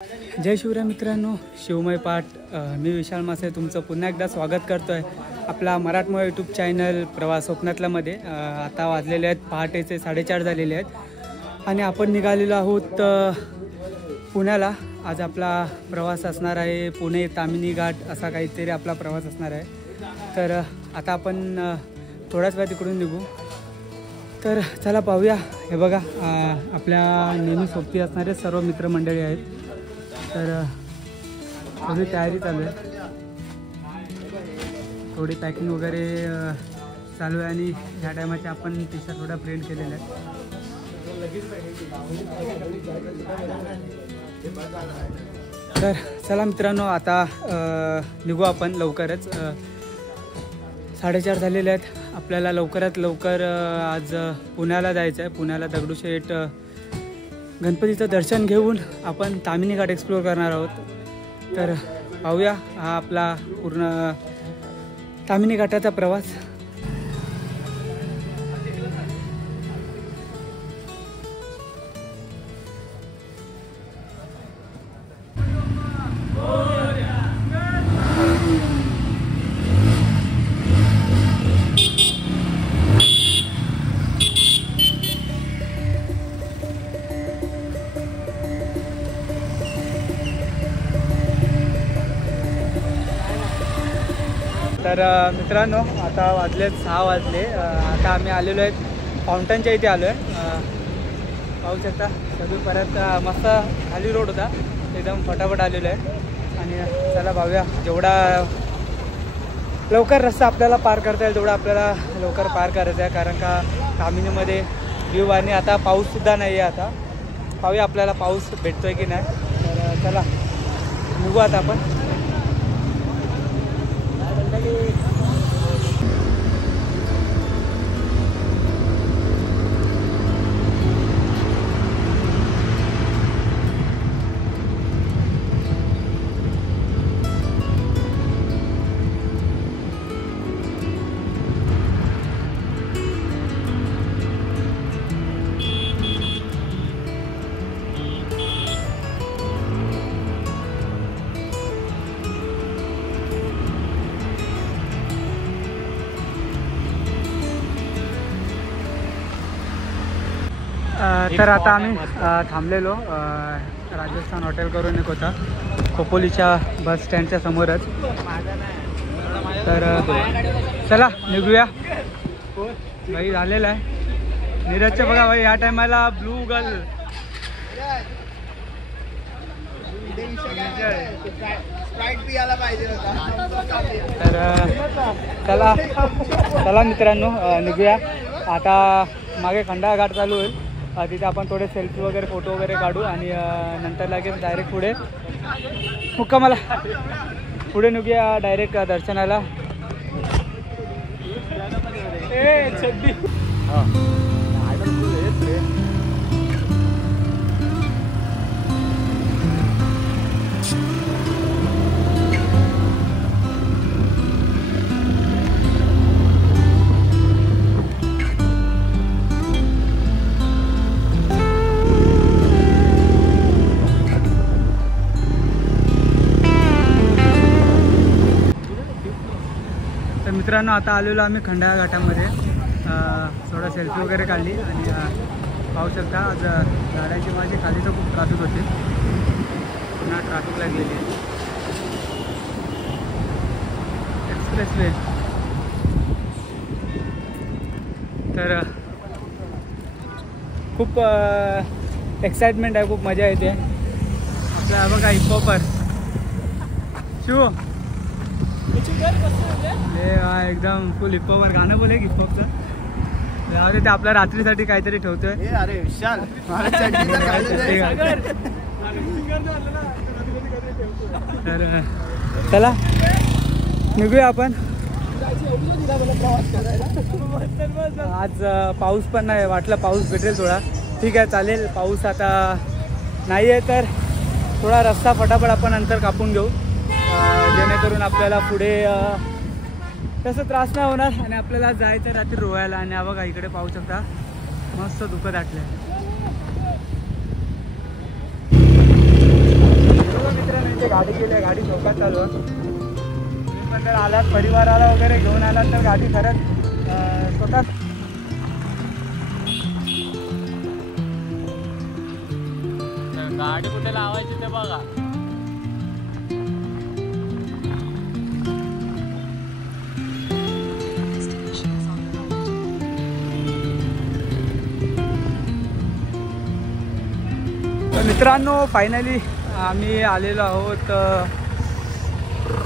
जय शिवराय मित्रांनो, शिवमय पाठ मी विशाल मासे तुमचं पुन्हा एकदा स्वागत करतो आहे आपला मराठमोळा यूट्यूब चॅनल प्रवास स्वप्नातलामध्ये। आता वाजलेले आहेत पहाटेचे 4:30 झालेले आहेत आणि आपण निघालेलो आहोत पुण्याला। आज आपला प्रवास असणार आहे पुणे तामिनी घाट असा काहीतरी आपला प्रवास असणार आहे। तर आता आपण थोड्याच वेळ तिकडून निघू। तर चला पाहूया। हे बघा आपल्या नेहमी सोबती असणारे सर्व मित्रमंडळी आहेत। तर थोडी तयारी चालू आहे, थोडी पॅकिंग वगैरे चालू आहे आणि ह्या टायमाचे आपण टी-शर्ट थोडा प्रिंट केलेला आहे। तर चला मित्रांनो, आता निघू आपण लवकरच। 4:30 झालेले आहेत। आपल्याला लवकरात लवकर आज पुण्याला जायचं आहे। पुण्याला दगडूशेठ गणपतीचं दर्शन घेऊन आपण तामिनी घाट एक्सप्लोअर करणार आहोत। तर पाहूया हा आपला पूर्ण तामिनी घाटाचा प्रवास। तर मित्रांनो, आता वाजलेत 6 वाजले। आता आम्ही आलेलो आहेत फाउंटनच्या इथे आलो आहे। पाहू शकता सगळी परत मस्त खाली रोड होता, एकदम फटाफट आलेलो आहे। आणि चला पाहूया, जेवढा लवकर रस्ता आपल्याला पार करता येईल तेवढा आपल्याला लवकर पार करायचा आहे, कारण का तामिनीमध्ये व्ह्यू आणि आता पाऊससुद्धा नाही आहे। आता पाहूया आपल्याला पाऊस भेटतो आहे की नाही। तर चला निघू आता आपण। तर आता आम्ही थांबलेलो राजस्थान हॉटेल करून एक होता खोपोलीच्या बस स्टँडच्या समोरच। तर चला निघूया। भाई झालेला आहे नीरजचे बघा भाई, या टायमाला ब्लू गल तर चला चला मित्रांनो निघूया। आता मागे खंडाळा घाट चालू होईल, तिथे आपण थोडे सेल्फी वगैरे फोटो वगैरे काढू आणि नंतर लगेच डायरेक्ट पुढे मुक्कामाला पुढे निघूया डायरेक्ट दर्शनाला। मित्रांनो, आता आलेलो आम्ही खंडाळा घाटामध्ये। थोडा सेल्फी वगैरे काढली आणि पाहू शकता आज गाड्याची माझी खाली तर खूप ट्रॅफिक होती, पुन्हा ट्रॅफिक लागलेली आहे। एक्सप्रेसवे तर खूप एक्साइटमेंट आहे, खूप मजा येते। आपला बघा हिपहॉपर शिव एकदम फुल हिपहॉपर गाणं बोले हिपहॉपचं। ते आपल्या रात्रीसाठी काहीतरी ठेवतोय। अरे विशाल तर चला निघूया आपण। आज पाऊस पण नाही, वाटलं पाऊस भेटेल थोडा। ठीक आहे चालेल, पाऊस आता नाही आहे तर थोडा रस्ता फटाफट आपण अंतर कापून घेऊ, जेणेकरून आपल्याला पुढे तसं त्रास नाही होणार आणि आपल्याला जायचं रात्री रोवायला। आणि हा बघा इकडे पाहू शकता मस्त धुकं दाटलं आहे। गाडी धोका चालू आहे. तुम्ही पण जर आलात परिवाराला वगैरे घेऊन आलात तर गाडी खरंच स्वतः गाडी कुठे लावायची ते बघा. मित्रांनो फायनली आम्ही आलेलो आहोत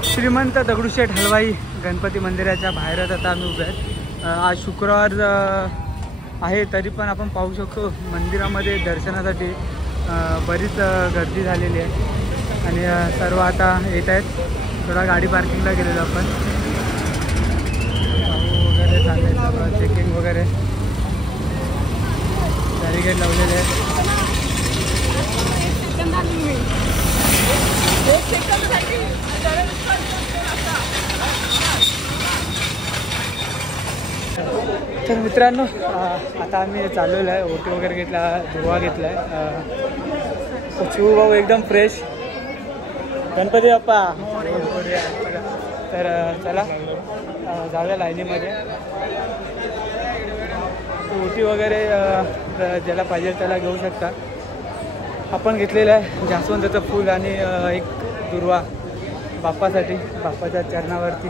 श्रीमंत दगडूशेठ हलवाई गणपती मंदिराच्या बाहेरच आता आम्ही उभे आहेत. आज शुक्रवार आहे तरी पण आपण पाहू शकतो मंदिरामध्ये दर्शनासाठी बरीच गर्दी झालेली आहे आणि सर्व आता येत आहेत. थोडा गाडी पार्किंगला गेलेलो आपण वगैरे चालले सर्व चेकिंग वगैरे बॅरिकेड लावलेले आहेत. तर मित्रांनो आता आम्ही चाललेलो आहे. ओटी वगैरे घेतला, धुवा घेतला आहे. शिव भाऊ एकदम फ्रेश. गणपती बाप्पा. तर चला जाऊया लाईनीमध्ये. ओटी वगैरे ज्याला पाहिजे त्याला घेऊ शकता. आपण घेतलेलं आहे जास्वंदाचं फूल आणि एक दुर्वा बाप्पासाठी, बाप्पाच्या चरणावरती.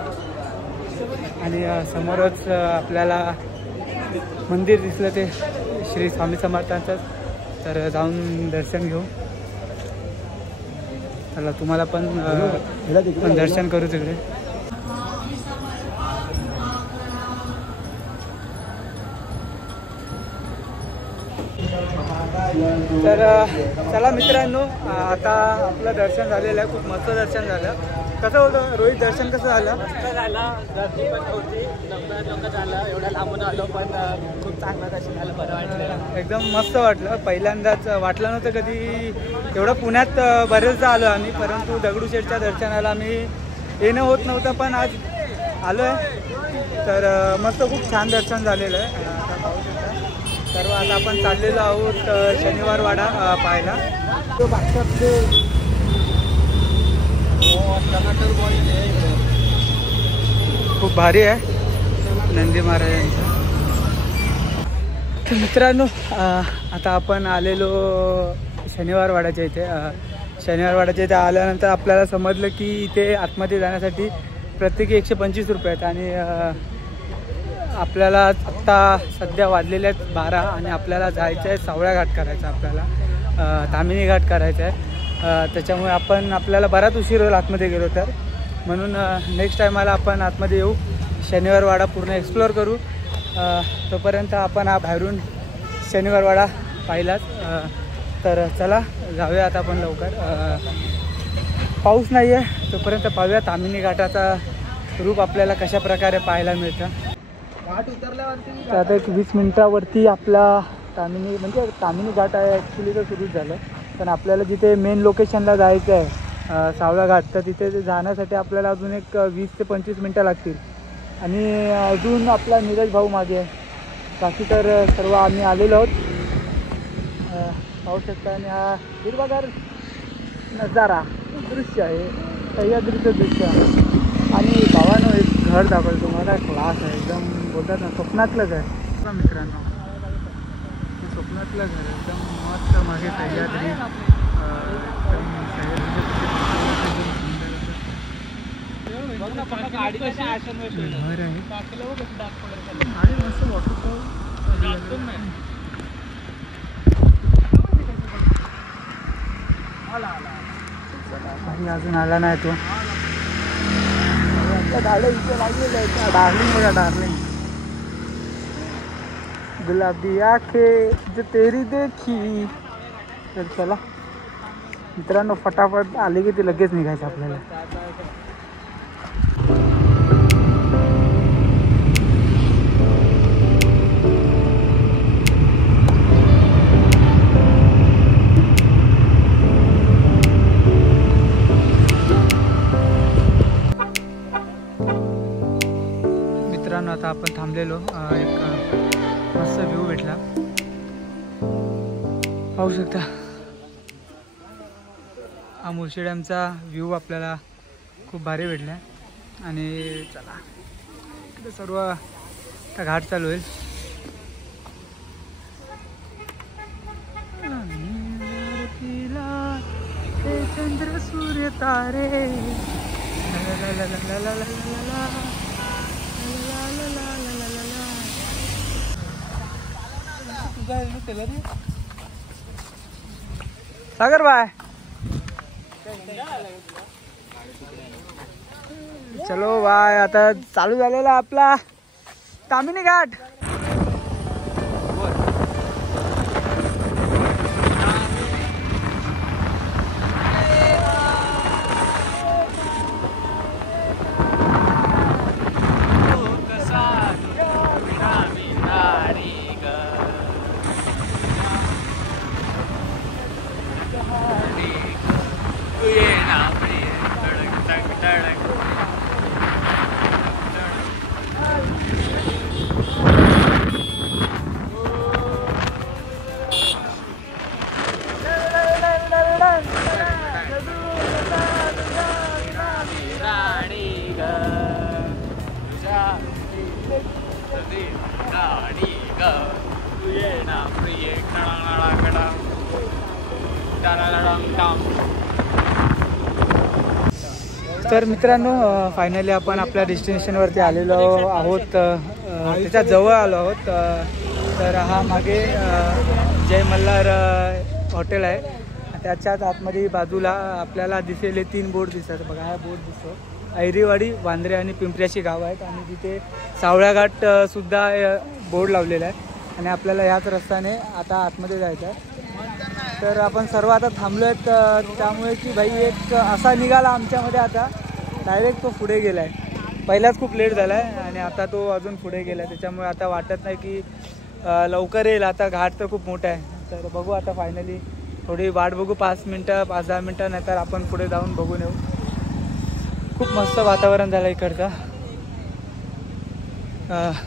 आणि समोरच आपल्याला मंदिर दिसलं ते श्री स्वामी समर्थांचं. तर जाऊन दर्शन घेऊ. चला तुम्हाला पण दर्शन करू तिकडे. तर चला मित्रांनो आता आपलं दर्शन झालेलं आहे. खूप मस्त दर्शन झालं. कसं होतं रोहित, दर्शन कसं झालं? मस्त झालं. गर्दी पण होती, लवकर झालं. एवढ्या लांबून आलो पण खूप चांगलं दर्शन झालं. बरं वाटलं, एकदम मस्त वाटलं. पहिल्यांदाच वाटलं नव्हतं कधी एवढं. पुण्यात बरेचदा आलो आम्ही, परंतु दगडूशेठच्या दर्शनाला आम्ही येणं होत नव्हतं, पण आज आलो आहे. तर मस्त खूप छान दर्शन झालेलं आहे. आता पाहू शकता सर्व. आता आपण चाललेलो आहोत शनिवार वाडा पाहायला. खूप भारी आहे नंदी महाराजांचं. तर मित्रांनो आता आपण आलेलो शनिवार वाड्याच्या इथे. शनिवार वाड्याच्या इथे आल्यानंतर आपल्याला समजलं की इथे आतमध्ये जाण्यासाठी प्रत्येकी 125 रुपये आहेत. आणि आपल्याला आत्ता सध्या वाजलेले आहेत 12 आणि आपल्याला जायचं आहे सावळ्या घाट करायचा, आपल्याला तामिनी घाट करायचा आहे. त्याच्यामुळे आपल्याला बराच उशीर होईल आतमध्ये गेलो तर. म्हणून नेक्स्ट टायमाला आपण आतमध्ये येऊ, शनिवार वाडा पूर्ण एक्सप्लोअर करू. तोपर्यंत आपण बाहेरून शनिवार वाडा पाहिलाच. तर चला जाऊया आता आपण लवकर. पाऊस नाही आहे तोपर्यंत पाहूया तामिनी घाटाचा रूप आपल्याला कशा प्रकारे पाहायला मिळतं. घाट उतरल्यावरती तर आता एक 20 मिनटावरती आपला तामिनी घाट आहे ॲक्च्युली तर सुरूच झालं. पण आपल्याला जिथे मेन लोकेशनला जायचं आहे सावळा घाट, तर तिथे जाण्यासाठी आपल्याला अजून एक 20 ते 25 मिनटं लागतील. आणि अजून आपला नीरज भाऊ मागे आहे. बाकी तर सर्व आम्ही आलेलो आहोत. पाहू शकता. आणि हा हिरवागार नजारा दृश्य आहे, सह्याद्रीचं दृश्य. आणि भावानं एक घर दाखवलं तुम्हाला, क्लास आहे एकदम. बोलतात ना स्वप्नातलंच आहे मित्रांनो. स्वप्नातलं घर एकदम मस्त. मागे सह्याद्री घर आहे. आणि मस्त वॉटरफॉल. आणि अजून आला नाही तो. झाडं इथे लागलेलं आहे. डार्लिंग बघा, डार्लिंग. गुलाबी आंखें जो तेरी देखी. तर चला मित्रांनो फटाफट आले की ते लगेच निघायचं आपल्याला. मित्रांनो आता आपण थांबलेलो एक मस्त व्ह्यू भेटला, पाहू शकता. हा मुळशी डॅमचा व्ह्यू आपल्याला खूप भारी भेटला आणि चला इकडे सर्व आता घाट चालू होईल. चंद्र सूर्य तारे सागर बाय चलो बाय. आता चालू झालेला आपला तामिनी घाट. तर मित्रांनो फायनली आपण आपल्या डेस्टिनेशनवरती आलेलो आहोत. त्याच्या जवळ आलो आहोत. तर हा मागे जय मल्हार हॉटेल आहे. त्याच्याच आतमध्ये बाजूला आपल्याला दिसेल 3 बोर्ड दिसतात बघा. हा बोर्ड दिसतो ऐरीवाडी, वांद्रे आणि पिंपऱ्याची गाव आहेत आणि तिथे सावळा घाट सुद्धा बोर्ड लावलेला आहे आणि आपल्याला याच रस्त्याने आता आतमध्ये जायचं आहे. तर आपण सर्व आता थांबलो आहेत त्यामुळे की भाई एक असा निघाला आमच्यामध्ये आता डायरेक्ट तो पुढे गेला आहे. पहिलाच खूप लेट झाला आहे आणि आता तो अजून पुढे गेला आहे. त्याच्यामुळे आता वाटत नाही की लवकर येईल. आता घाट तर खूप मोठा आहे. तर बघू आता फायनली थोडी वाट बघू 5 मिनटं 5-10 मिनटं नाहीतर आपण पुढे जाऊन बघून येऊ. खूप मस्त वातावरण झालं इकडचं.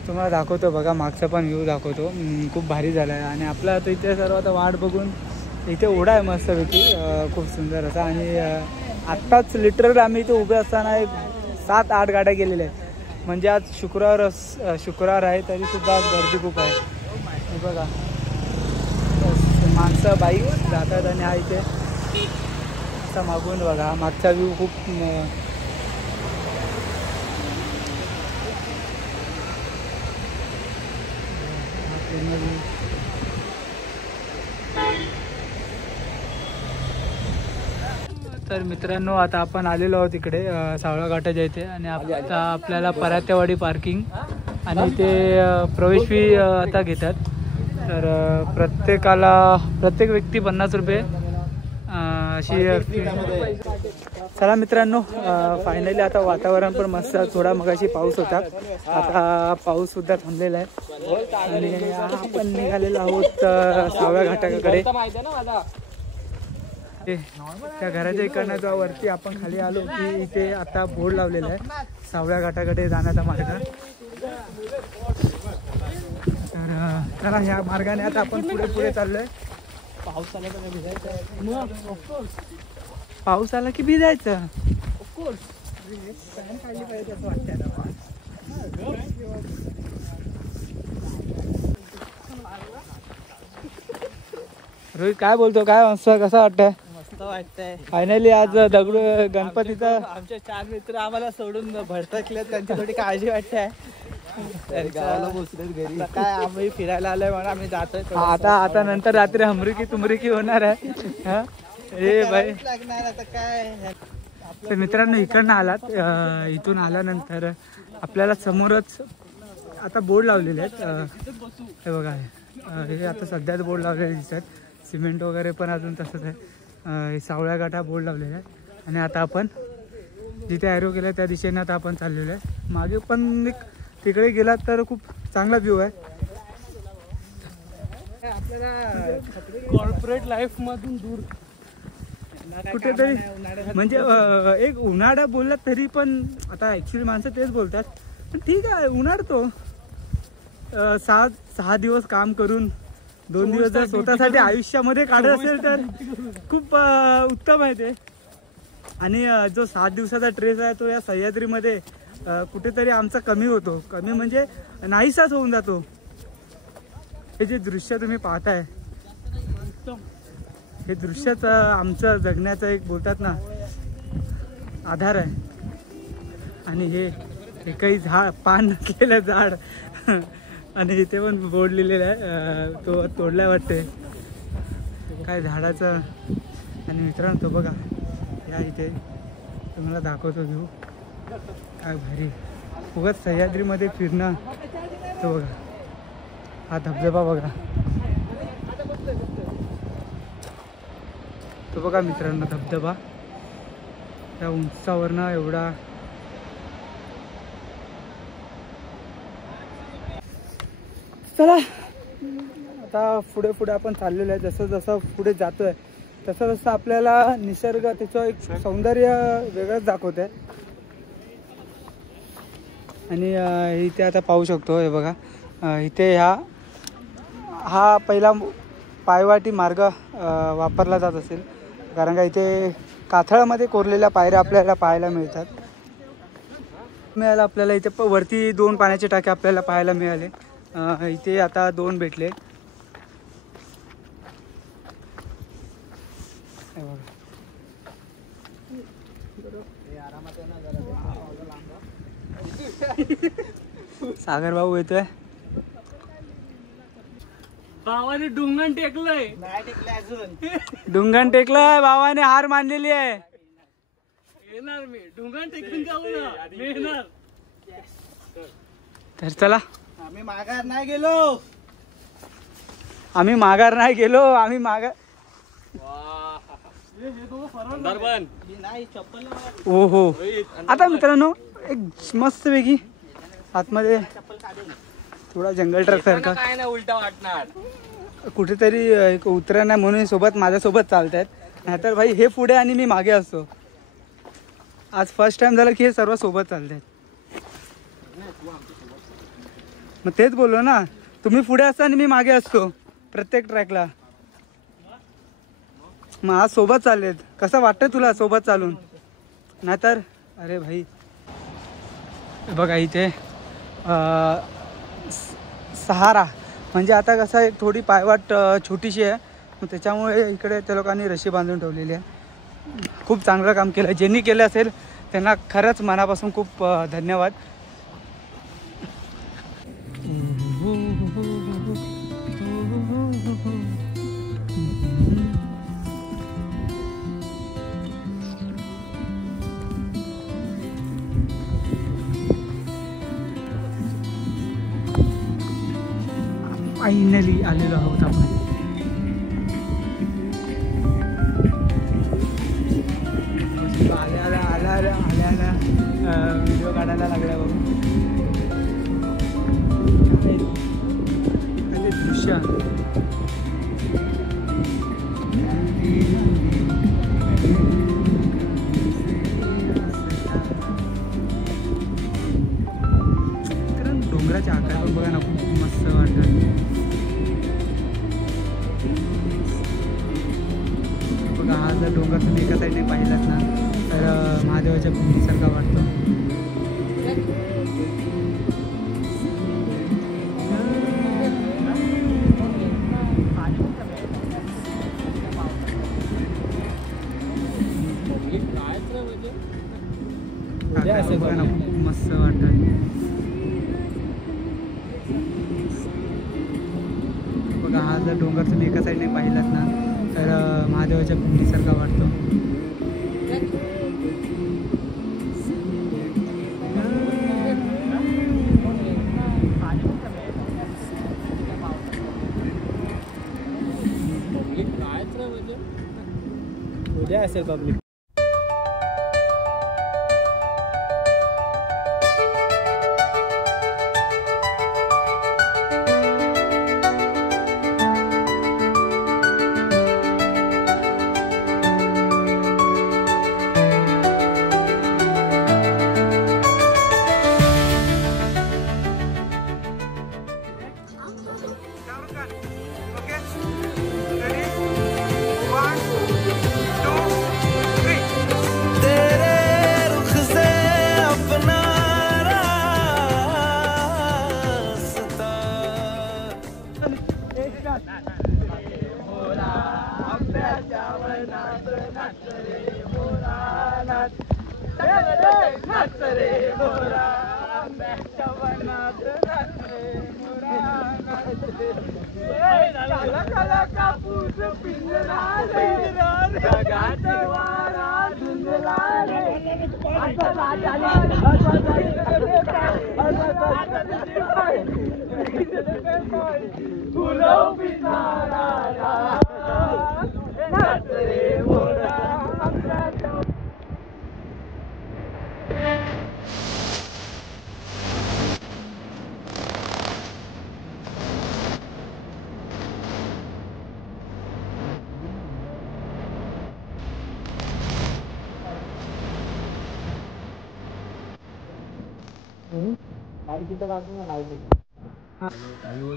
तुम्हाला दाखवतो बघा मागचा पण व्ह्यू दाखवतो. खूप भारी झाला आहे आणि आपलं आता इथे सर्व आता वाट बघून इथे ओढा आहे मस्तपैकी खूप सुंदर असा. आणि आत्ताच लिटरली आम्ही इथे उभे असताना 7-8 गाड्या गेलेल्या आहेत. म्हणजे आज शुक्रवार आहे तरीसुद्धा आज गर्दी खूप आहे. हे बघा माणसं बाईक जातात आणि हा इथे असा मागून बघा मागचा व्ह्यू खूप तर मित्रांनो आता आपण आलेलो आहोत इकडे सावळा घाटाच्या इथे आणि आता आपल्याला परात्यावाडी पार्किंग आणि ते प्रवेश फी आता घेतात. तर प्रत्येक व्यक्ती 50 रुपये अशी फी. चला मित्रांनो फायनली आता वातावरण पण मस्त. थोडा मगाशी पाऊस होता आता पाऊससुद्धा थांबलेला आहे आणि आपण निघालेलो आहोत सावळा घाटाकडे. त्या घराच्या इकडनं जो वरती आपण खाली आलो की इथे आता बोर्ड लावलेला आहे सावळ्या घाटाकडे जाण्याचा मार्ग. तर चला ह्या मार्गाने आता आपण पुढे चाललोय. पाऊस आला तर भिजायचं. पाऊस आला की भिजायचं ऑफकोर्स. काढली पाहिजे असं वाटतं. रोहित काय बोलतो काय मस्त कसं वाटतंय? मस्त वाटतंय. फायनली आज दगडू गणपतीचा आमचे 4 मित्र आम्हाला सोडून भरतकलेत. त्यांची थोडी काळजी वाटते. काय आम्ही फिरायला आलोय म्हणून आम्ही जातोय. आता नंतर रात्री हमरुकी तुमरुकी होणार आहे. हे भाई आता काय. तर मित्रांनो इकडनं आलात इथून आल्यानंतर आपल्याला समोरच आता बोर्ड लावलेले आहेत. हे बघा हे आता सध्याच बोर्ड लावलेले दिसतात. सिमेंट वगैरे पण अजून तसंच आहे. सावळ्या घाटा बोर्ड लावलेला आहे आणि आता आपण जिथे ॲरो केलं त्या दिशेने आता आपण चाललेलो आहे. मागे पण तिकडे गेलात तर खूप चांगला व्ह्यू आहे. आपल्याला कॉर्पोरेट लाईफ मधून दूर कुठेतरी म्हणजे एक उन्हाळा बोलला तरी पण आता ॲक्च्युली माणसं तेच बोलतात. पण ठीक आहे उन्हाळतो 6 दिवस काम करून 2 दिवस जर स्वतःसाठी आयुष्यामध्ये काढत असेल तर खूप उत्तम आहे ते. आणि जो 7 दिवसाचा ट्रेस आहे तो या सह्याद्रीमध्ये कुठेतरी आमचा कमी होतो. कमी म्हणजे नाहीसाच होऊन जातो. हे जे दृश्य तुम्ही पाहताय हे दृश्यच आमचं जगण्याचं एक बोलतात ना आधार आहे. आणि हे एकही झाड पान नसलेलं झाड आणि इथे पण बोर्ड लिहिलेला आहे तो तोडला वाटते काय झाडाचं. आणि मित्रांनो तो बघा या इथे तुम्हाला दाखवतो घेऊ काय भारी उगाच सह्याद्रीमध्ये फिरणं. तो बघा हा धबधबा बघा तो बघा मित्रांनो धबधबा त्या उंचावरनं एवढा. चला आता पुढे पुढे आपण चाललेलो आहे. जसं जसं पुढे जातोय तसं तसं आपल्याला निसर्ग त्याचं एक सौंदर्य वेगळंच दाखवत आहे. आणि इथे आता पाहू शकतो हे बघा इथे हा पहिला पायवाटी मार्ग वापरला जात असेल कारण का इथे काथळामध्ये कोरलेल्या पायऱ्या आपल्याला पाहायला मिळतात. आपल्याला इथे वरती 2 पाण्याचे टाके आपल्याला पाहायला मिळाले. इथे आता 2 भेटले. सागर भाऊ येतोय. भावाने डुंगण टेकलंय. नाही टेकलंय अजून. डुंगण टेकलंय भावाने हार मानलेली आहे. येणार मी डुंगण टेकून जाऊ ना मी येणार. तर चला आम्ही माघार नाही गेलो. आम्ही माघार हो हो. आता मित्रांनो एक मस्त पैकी आतमध्ये थोडा जंगल ट्रक सारखा काय नाही उलटा वाटणार कुठेतरी एक उतरा नाही म्हणून सोबत माझ्यासोबत चालतायत. नाहीतर भाई हे पुढे आणि मी मागे असतो. आज फर्स्ट टाइम झालं की हे सर्व सोबत चालतायत. मग तेच बोललो ना तुम्ही पुढे असता आणि मी मागे असतो प्रत्येक ट्रॅकला. मग आज सोबत चाललेत. कसं वाटतं तुला सोबत चालून? नाहीतर अरे भाई बघा इथे सहारा म्हणजे आता कसं एक थोडी पायवाट छोटीशी आहे मग त्याच्यामुळे इकडे त्या लोकांनी रशी बांधून ठेवलेली आहे. खूप चांगलं काम केलं. ज्यांनी केलं असेल त्यांना खरंच मनापासून खूप धन्यवाद. फायनली आलेलो आहोत आपण. आल्या व्हिडिओ काढायला लागला बघ. ते दृश्य डोंगराचे आकार पण बघा ना खूप मस्त वाटतात. बघा हा जर डोंगर तुम्ही एका साईडने पाहिलात ना तर महादेवाच्या पिंडीसारखा वाटतो. बघा ना खूप मस्त वाटतात. बघा हा जर डोंगर तुम्ही एका साईडने पाहिलात ना तर महादेवाच्या पिंडीसारखा वाटतो. उद्या असेल पब्लिक. वनात नाच रे मोरा आंब्याच्या वनात नाच रे मोरा नाच रे काला काला कापूस पिंजरा रे जगात वारा धुंदला रे फुलं पिसारा नाच रे मोरा आंब्याच्या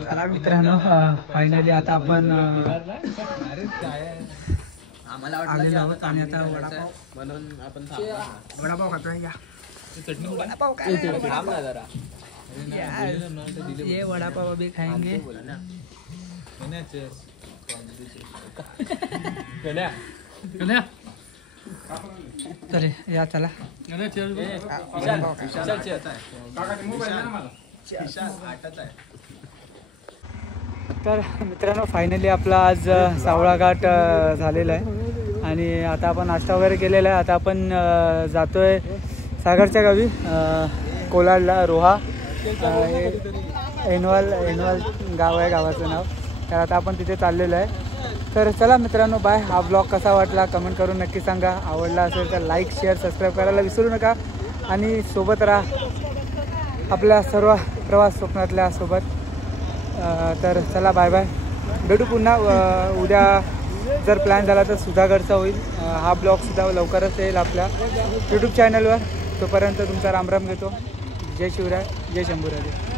चला मित्रांनो फायनली आता आपण आलेलो आहोत आणि आता वडापाव म्हणून आपण वडापाव खातोय या वडापाव ये वडापाव अभी खाएंगे चले या चला तर मित्रांनो फायनली आपला आज सावळा घाट झालेला आहे आणि आता आपण नाश्ता वगैरे केलेला आहे. आता आपण जातोय सागरच्या गावी कोलाडला रोहा एनवाल गाव आहे गावाचं नाव. तर आता आपण तिथे चाललेलं आहे. तर चला मित्रांनो बाय. हा ब्लॉग कसा वाटला कमेंट करून नक्की सांगा. आवडला असेल तर लाईक शेअर सबस्क्राईब करायला विसरू नका आणि सोबत राहा आपल्या सर्व प्रवास स्वप्नातल्या सोबत. तर चला बाय बाय. भेटू पुन्हा उद्या जर प्लॅन झाला तर सुधागडचा होईल. हा ब्लॉगसुद्धा लवकरच येईल आपल्या यूट्यूब चॅनलवर. तोपर्यंत तुमचा रामराम घेतो. जय शिवराय जय शंभूराजे.